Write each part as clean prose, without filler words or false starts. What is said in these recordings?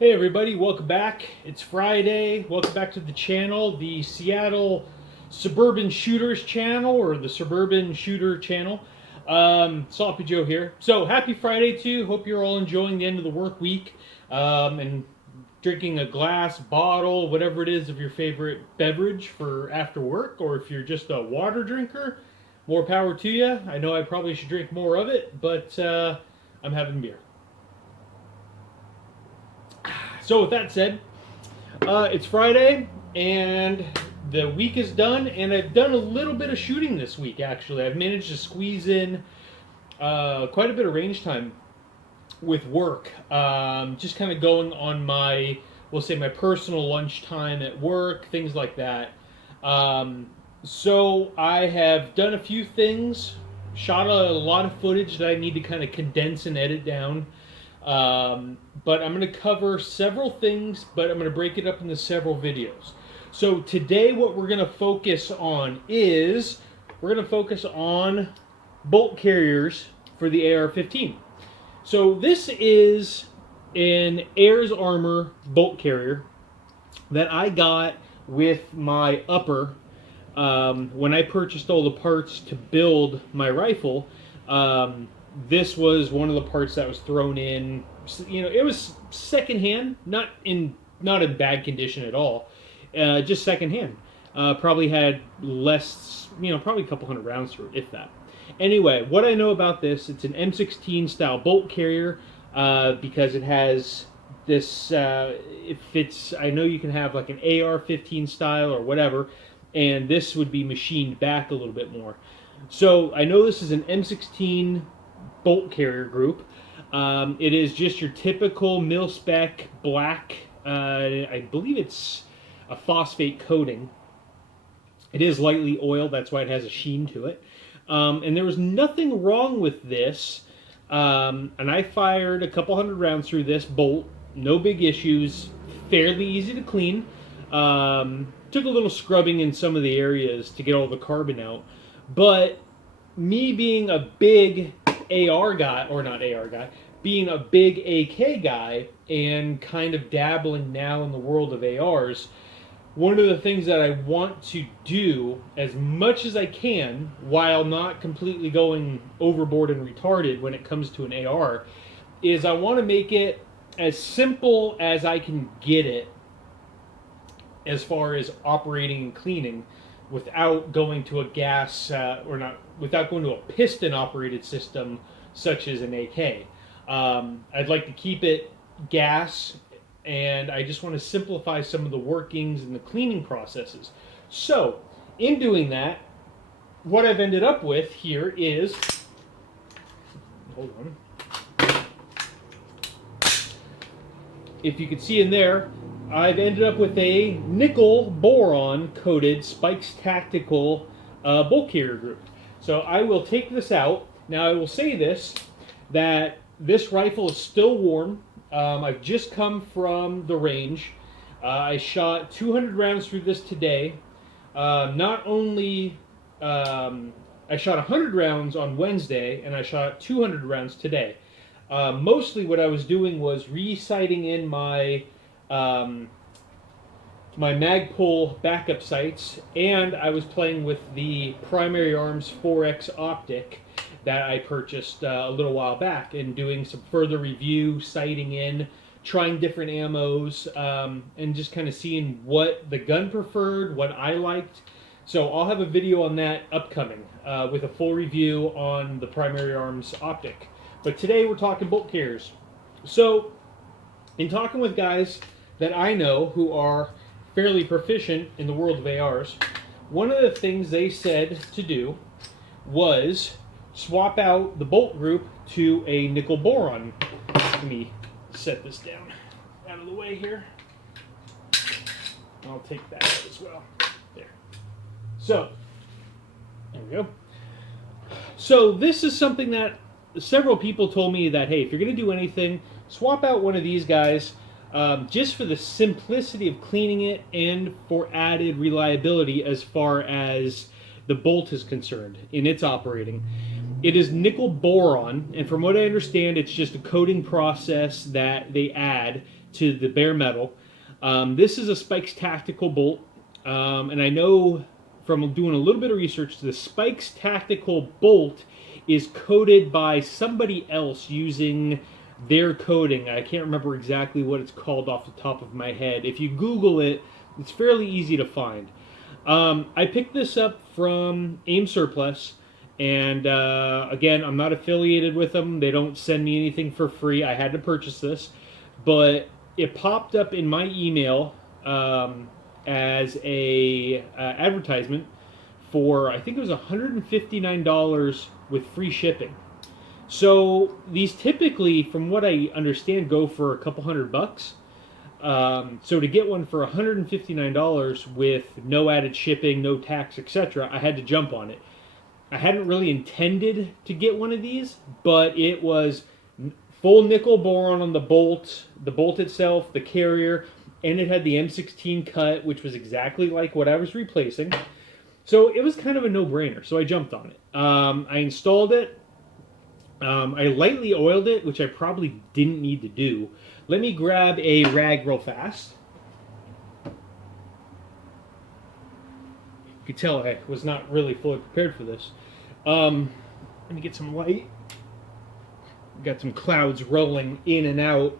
Hey everybody, welcome back. It's Friday. Welcome back to the channel, the Seattle Suburban Shooters channel, or the Suburban Shooter channel. Sloppy Joe here. So happy Friday to you. Hope you're all enjoying the end of the work week and drinking a glass, bottle, whatever it is of your favorite beverage for after work, or if you're just a water drinker, more power to you. I know I probably should drink more of it, but I'm having beer. So with that said, it's Friday and the week is done, and I've done a little bit of shooting this week. Actually, I've managed to squeeze in quite a bit of range time with work. Just kind of going on my, we'll say, my personal lunch time at work, things like that. So I have done a few things, shot a lot of footage that I need to kind of condense and edit down. But I'm going to cover several things, but I'm going to break it up into several videos. So today what we're going to focus on is, we're going to focus on bolt carriers for the AR-15. So this is an Ayers Armor bolt carrier that I got with my upper when I purchased all the parts to build my rifle. This was one of the parts that was thrown in. You know, it was secondhand, not in bad condition at all, just secondhand. Probably had less, probably a couple hundred rounds through it, if that. Anyway, what I know about this, it's an M16 style bolt carrier because it has this. It fits. I know you can have like an AR-15 style or whatever, and this would be machined back a little bit more. So I know this is an M16 bolt carrier group. It is just your typical mil-spec black. I believe it's a phosphate coating. It is lightly oiled, that's why it has a sheen to it. And there was nothing wrong with this. And I fired a couple hundred rounds through this bolt. No big issues. Fairly easy to clean. Took a little scrubbing in some of the areas to get all the carbon out. But me being a big AR guy, or not AR guy, being a big AK guy and kind of dabbling now in the world of ARs, one of the things that I want to do as much as I can while not completely going overboard and retarded when it comes to an AR is I want to make it as simple as I can get it as far as operating and cleaning without going to a gas without going to a piston operated system such as an AK. I'd like to keep it gas, and I just want to simplify some of the workings and the cleaning processes. So in doing that, what I've ended up with here is, hold on, if you can see in there, I've ended up with a nickel boron coated Spikes Tactical bolt carrier group. So I will take this out. Now I will say this, that this rifle is still warm. I've just come from the range. I shot 200 rounds through this today. Not only, I shot 100 rounds on Wednesday, and I shot 200 rounds today. Mostly what I was doing was re-sighting in my my Magpul backup sights, and I was playing with the Primary Arms 4X optic that I purchased a little while back, and doing some further review, sighting in, trying different ammos, and just kind of seeing what the gun preferred, what I liked. So I'll have a video on that upcoming with a full review on the Primary Arms optic. But today we're talking bolt carriers. So in talking with guys that I know who are fairly proficient in the world of ARs, one of the things they said to do was swap out the bolt group to a nickel boron. Let me set this down out of the way here. I'll take that out as well. There. So, there we go. So this is something that several people told me that, hey, if you're going to do anything, swap out one of these guys just for the simplicity of cleaning it and for added reliability as far as the bolt is concerned in its operating. It is nickel boron, and from what I understand, it's just a coating process that they add to the bare metal. This is a Spikes Tactical bolt, and I know from doing a little bit of research, the Spikes Tactical bolt is coated by somebody else using their coating. I can't remember exactly what it's called off the top of my head. If you Google it, it's fairly easy to find. I picked this up from AIM Surplus, and again, I'm not affiliated with them. They don't send me anything for free. I had to purchase this, but it popped up in my email as a advertisement for, I think it was $159 with free shipping. So these typically, from what I understand, go for a couple $100. So to get one for $159 with no added shipping, no tax, etc., I had to jump on it. I hadn't really intended to get one of these, but it was full nickel boron on the bolt itself, the carrier, and it had the M16 cut, which was exactly like what I was replacing. So it was kind of a no-brainer, so I jumped on it. I installed it. I lightly oiled it, which I probably didn't need to do. Let me grab a rag real fast. You could tell I was not really fully prepared for this. Let me get some light. Got some clouds rolling in and out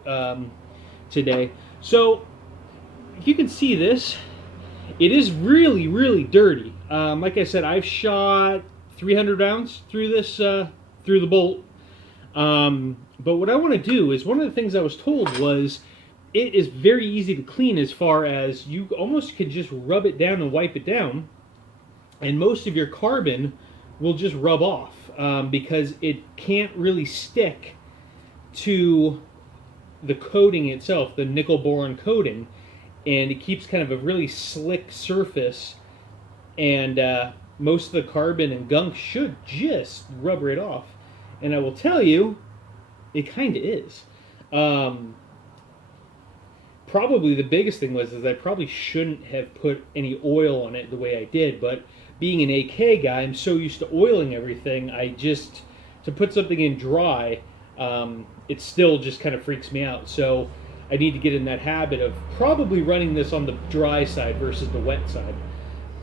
today. So, if you can see this, it is really, really dirty. Like I said, I've shot 300 rounds through this, through the bolt. But what I want to do is, one of the things I was told was, it is very easy to clean as far as you almost could just rub it down and wipe it down, and most of your carbon will just rub off because it can't really stick to the coating itself, the nickel boron coating, and it keeps kind of a really slick surface, and most of the carbon and gunk should just rub right off. And I will tell you, it kind of is. Probably the biggest thing was I probably shouldn't have put any oil on it the way I did, but being an AK guy, I'm so used to oiling everything, to put something in dry, it still just kind of freaks me out. So I need to get in that habit of probably running this on the dry side versus the wet side.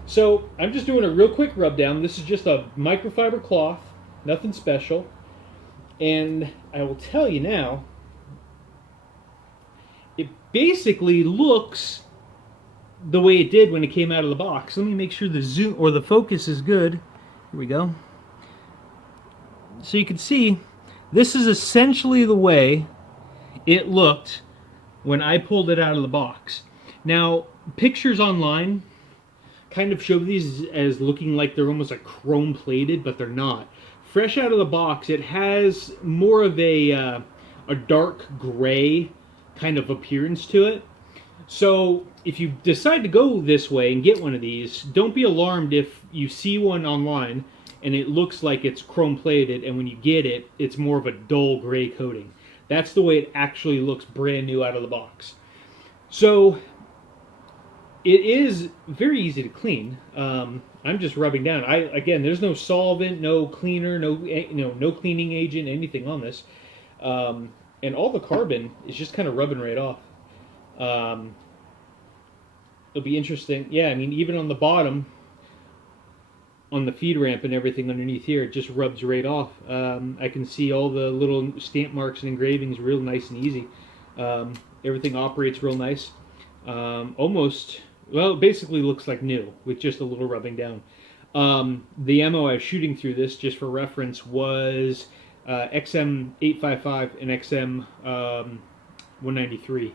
So I'm just doing a real quick rub down. This is just a microfiber cloth, nothing special. And I will tell you now, it basically looks the way it did when it came out of the box. Let me make sure the zoom or the focus is good. Here we go. So you can see, this is essentially the way it looked when I pulled it out of the box. Now, pictures online kind of show these as looking like they're almost like chrome plated, but they're not. Fresh out of the box, it has more of a dark gray kind of appearance to it. So if you decide to go this way and get one of these, don't be alarmed if you see one online and it looks like it's chrome plated, and when you get it, it's more of a dull gray coating. That's the way it actually looks brand new out of the box. So it is very easy to clean. I'm just rubbing down. Again, there's no solvent, no cleaner, no cleaning agent, anything on this, and all the carbon is just kind of rubbing right off. It'll be interesting. Yeah, I mean, even on the bottom, on the feed ramp and everything underneath here, it just rubs right off. I can see all the little stamp marks and engravings real nice and easy. Everything operates real nice. Almost. Well, it basically looks like new, with just a little rubbing down. The ammo I was shooting through this, just for reference, was XM855 and XM193.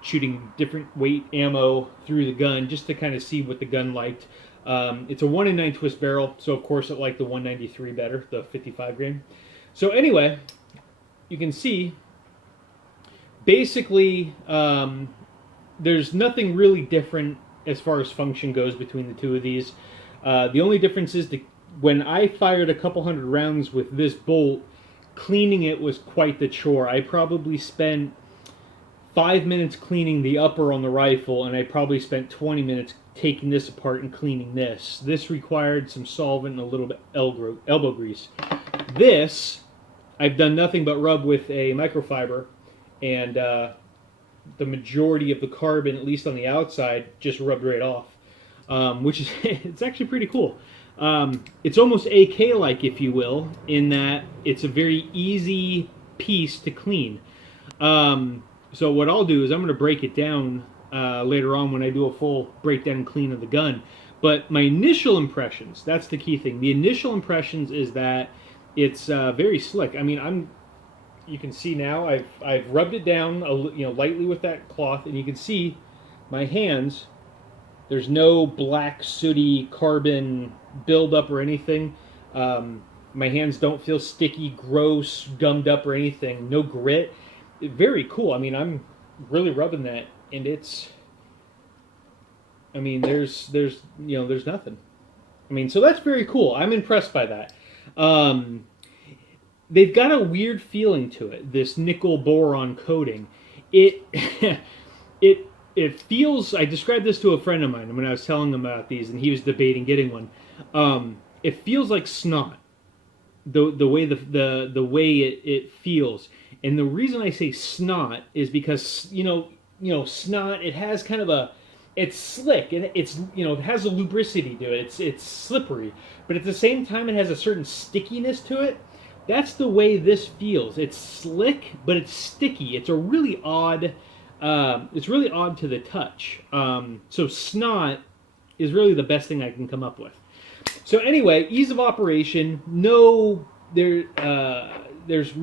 Shooting different weight ammo through the gun, just to kind of see what the gun liked. It's a 1 in 9 twist barrel, so of course it liked the 193 better, the 55 grain. So anyway, you can see, basically, there's nothing really different as far as function goes between the two of these. The only difference is when I fired a couple hundred rounds with this bolt, cleaning it was quite the chore. I probably spent 5 minutes cleaning the upper on the rifle, and I probably spent 20 minutes taking this apart and cleaning this. This required some solvent and a little bit elbow grease. This, I've done nothing but rub with a microfiber, and the majority of the carbon, at least on the outside, just rubbed right off, which is it's actually pretty cool. It's almost AK-like, if you will, in that it's a very easy piece to clean. So what I'll do is I'm going to break it down later on when I do a full breakdown and clean of the gun. But my initial impressions, that's the key thing. The initial impressions is that it's very slick. I mean, you can see now I've rubbed it down lightly with that cloth, and you can see my hands. There's no black sooty carbon buildup or anything. My hands don't feel sticky, gross, gummed up or anything. No grit. Very cool. I mean, I'm really rubbing that, and it's. I mean, there's nothing. I mean, so that's very cool. I'm impressed by that. They've got a weird feeling to it. This nickel boron coating. It it feels. I described this to a friend of mine when I was telling him about these, and he was debating getting one. It feels like snot. The way the way it feels. And the reason I say snot is because snot, it has kind of it's slick, and it has a lubricity to it. It's slippery, but at the same time it has a certain stickiness to it. That's the way this feels. It's slick, but it's sticky. It's a really odd. It's really odd to the touch. So snot is really the best thing I can come up with. So anyway, ease of operation. There's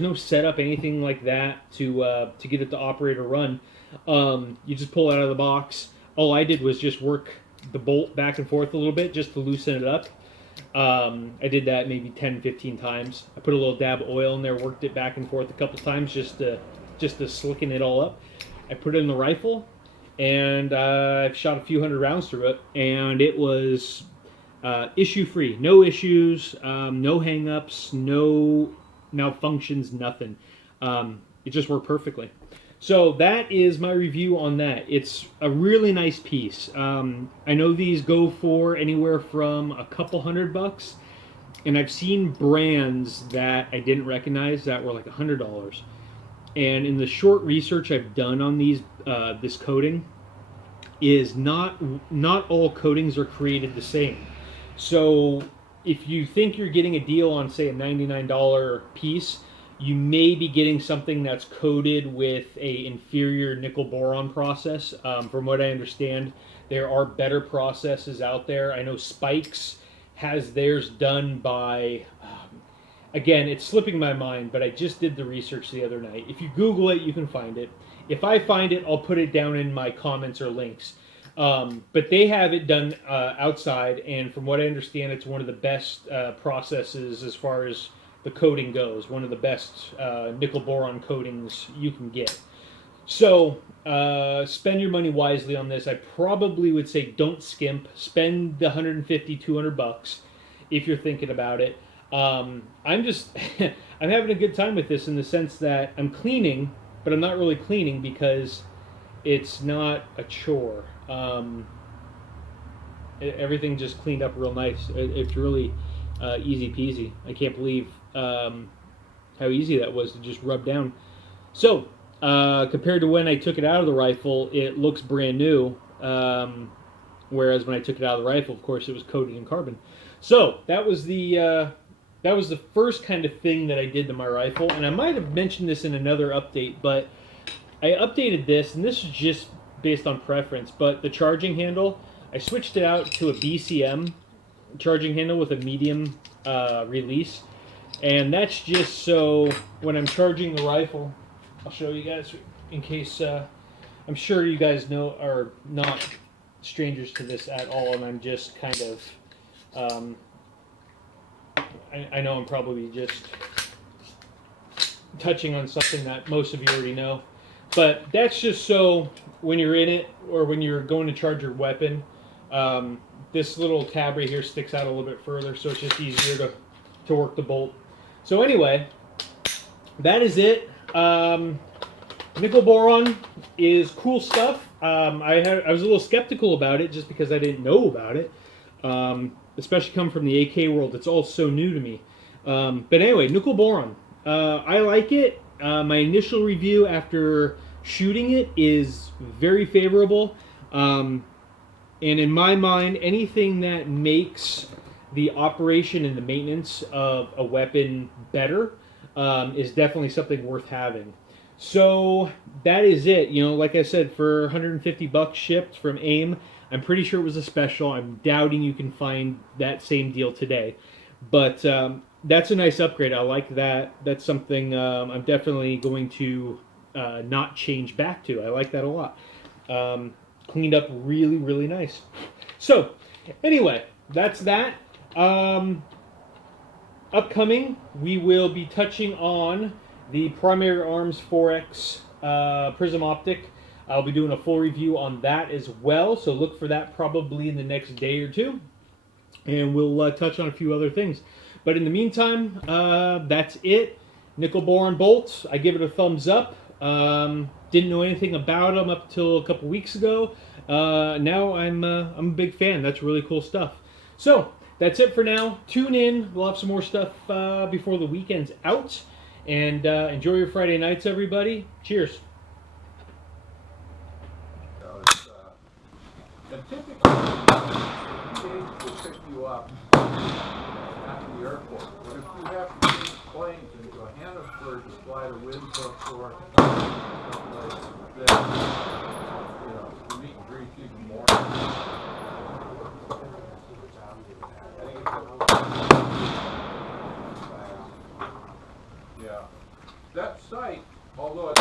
no setup, anything like that to get it to operate or run. You just pull it out of the box. All I did was just work the bolt back and forth a little bit just to loosen it up. I did that maybe 10, 15 times. I put a little dab of oil in there, worked it back and forth a couple times just to slicken it all up. I put it in the rifle, and I've shot a few hundred rounds through it, and it was issue-free. No issues, no hang-ups, no malfunctions, nothing. It just worked perfectly. So that is my review on that. It's a really nice piece. I know these go for anywhere from a couple $100, and I've seen brands that I didn't recognize that were like $100. And in the short research I've done on these, this coating is not all coatings are created the same. So if you think you're getting a deal on, say, a $99 piece, you may be getting something that's coated with a inferior nickel boron process. From what I understand, there are better processes out there. I know Spikes has theirs done by, again, it's slipping my mind, but I just did the research the other night. If you Google it, you can find it. If I find it, I'll put it down in my comments or links. But they have it done outside, and from what I understand, it's one of the best processes as far as the coating goes. One of the best nickel boron coatings you can get. So spend your money wisely on this. I probably would say don't skimp. Spend the $150, $200 if you're thinking about it. I'm just I'm having a good time with this in the sense that I'm cleaning, but I'm not really cleaning because it's not a chore. Everything just cleaned up real nice. It's really easy peasy. I can't believe how easy that was to just rub down. So compared to when I took it out of the rifle, it looks brand new. Whereas when I took it out of the rifle, of course, it was coated in carbon. So that was the first kind of thing that I did to my rifle. And I might have mentioned this in another update, but I updated this, and this is just based on preference, but the charging handle, I switched it out to a BCM charging handle with a medium release, and that's just so when I'm charging the rifle, I'll show you guys in case, I'm sure you guys are not strangers to this at all, and I'm just kind of, I know I'm probably just touching on something that most of you already know, but that's just so when you're in it or when you're going to charge your weapon, this little tab right here sticks out a little bit further, so it's just easier to work the bolt. So anyway, that is it. Nickel boron is cool stuff. I was a little skeptical about it just because I didn't know about it, especially coming from the AK world. It's all so new to me. But anyway, nickel boron. I like it. My initial review after shooting it is very favorable. And in my mind, anything that makes the operation and the maintenance of a weapon better is definitely something worth having. So that is it. You know, like I said, for 150 bucks shipped from AIM, I'm pretty sure it was a special. I'm doubting you can find that same deal today. But that's a nice upgrade. I like that. That's something I'm definitely going to not change back to. I like that a lot. Cleaned up really, really nice. So, anyway, that's that. Upcoming, we will be touching on the Primary Arms 4X Prism Optic. I'll be doing a full review on that as well, so look for that probably in the next day or two. And we'll touch on a few other things. But in the meantime, that's it. Nickel boron bolts, I give it a thumbs up. Didn't know anything about them up until a couple weeks ago. Now I'm a big fan. That's really cool stuff. So that's it for now. Tune in. We'll have some more stuff before the weekend's out. And enjoy your Friday nights, everybody. Cheers. And typically, Gage will pick you up at the airport. But if you have to take planes into Johannesburg to fly to Windsor or someplace, then you know the meet and greet even more. Yeah, that site, although it's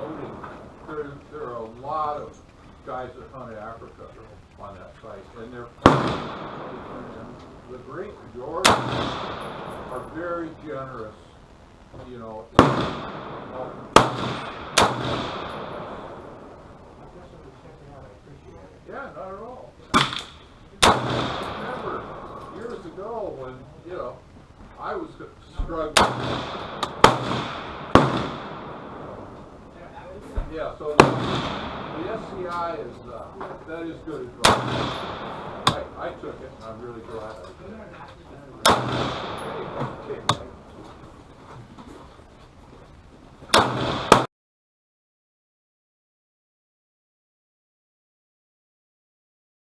loading, there are a lot of guys that hunt in Africa on that site, and the great majority are very generous, you know. Yeah, not at all. Remember, years ago when, you know, I was struggling. Yeah, so the SCI is, that is good advice. I took it, and I'm really glad I did.